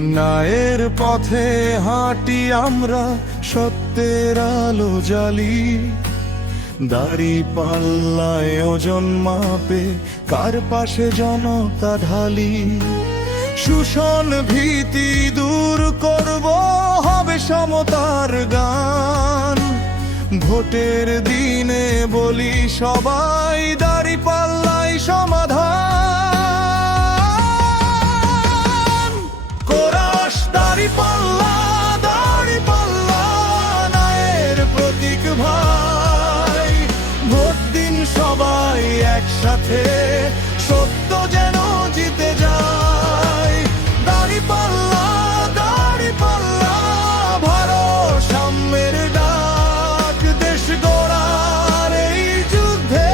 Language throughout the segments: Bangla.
ন্যায়ের পথে হাঁটি আমরা, সত্যের আলো জ্বালি। দাঁড়িপাল্লায় ওজন মাপে কার পাশে জনতা ঢালি। শোষণ ভীতি দূর করব, হবে সমতার গান। ভোটের দিনে বলি সবাই, দাঁড়িপাল্লাই সমাধান। কোরাস দাঁড়িপাল্লা, দাঁড়িপাল্লা ন্যায়ের প্রতীক ভাই। ভোট দিন সবাই একসাথে, সত্য যেন জিতে যায়। দাঁড়িপাল্লা, দাঁড়িপাল্লা ভারত সাম্যের ডাক। দেশ গড়ার এই যুদ্ধে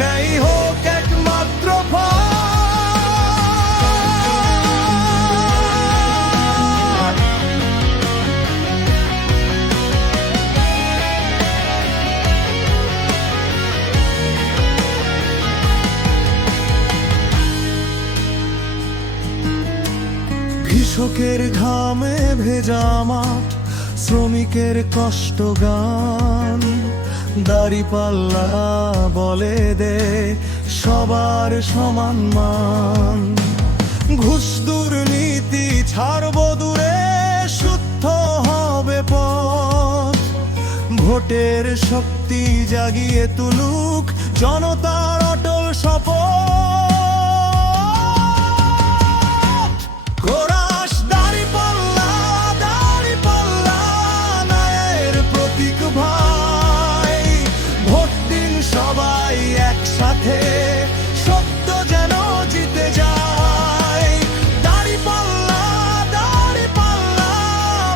ন্যায় হোক একমাত্র ফাঁদ। কৃষকের ঘামে ভেজা মাঠ, শ্রমিকের কষ্ট গান। দাঁড়িপাল্লা বলে দে সবার সমান মান। ঘুষ দুর্নীতি ছাড়ব দূরে, শুদ্ধ হবে পথ। ভোটের শক্তি জাগিয়ে তুলুক জনতার অটল শপথ। কোরাস দাঁড়িপাল্লা, দাঁড়িপাল্লা ন্যায়ের প্রতীক ভাই। ভোট দিন সবাই একসাথে, সত্য যেন জিতে যায়। দাঁড়িপাল্লা, দাঁড়িপাল্লা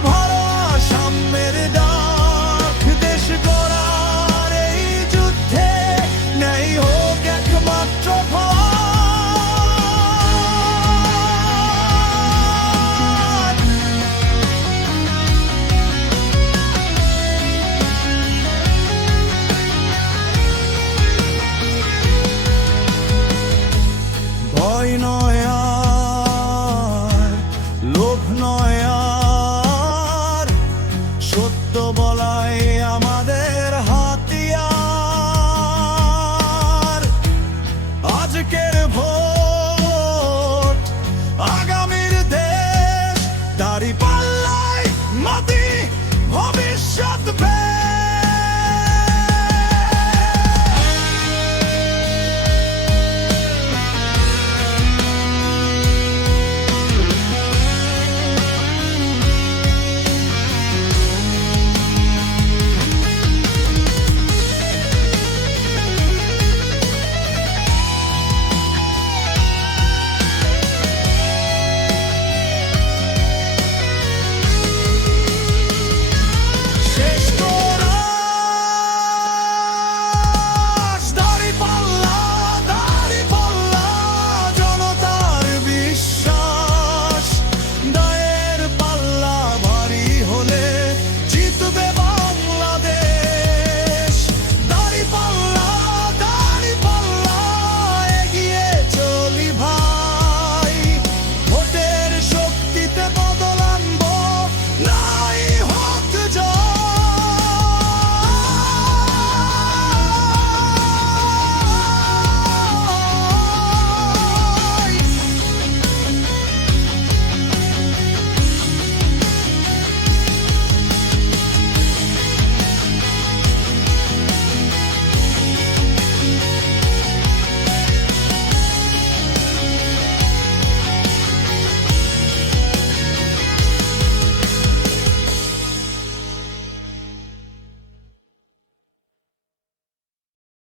ভারত সাম্যের ডাক। দেশ গড়ার এই যুদ্ধে ন্যায় হোক একমাত্র ফাঁদ। ভয় নয় আর, লোভ নয় আর, সত্য বলাই আমাদের হাতিয়ার। আজকের ভোট আগামীর দেশ, দাঁড়িপাল্লায় মাটি ভবিষ্যৎ।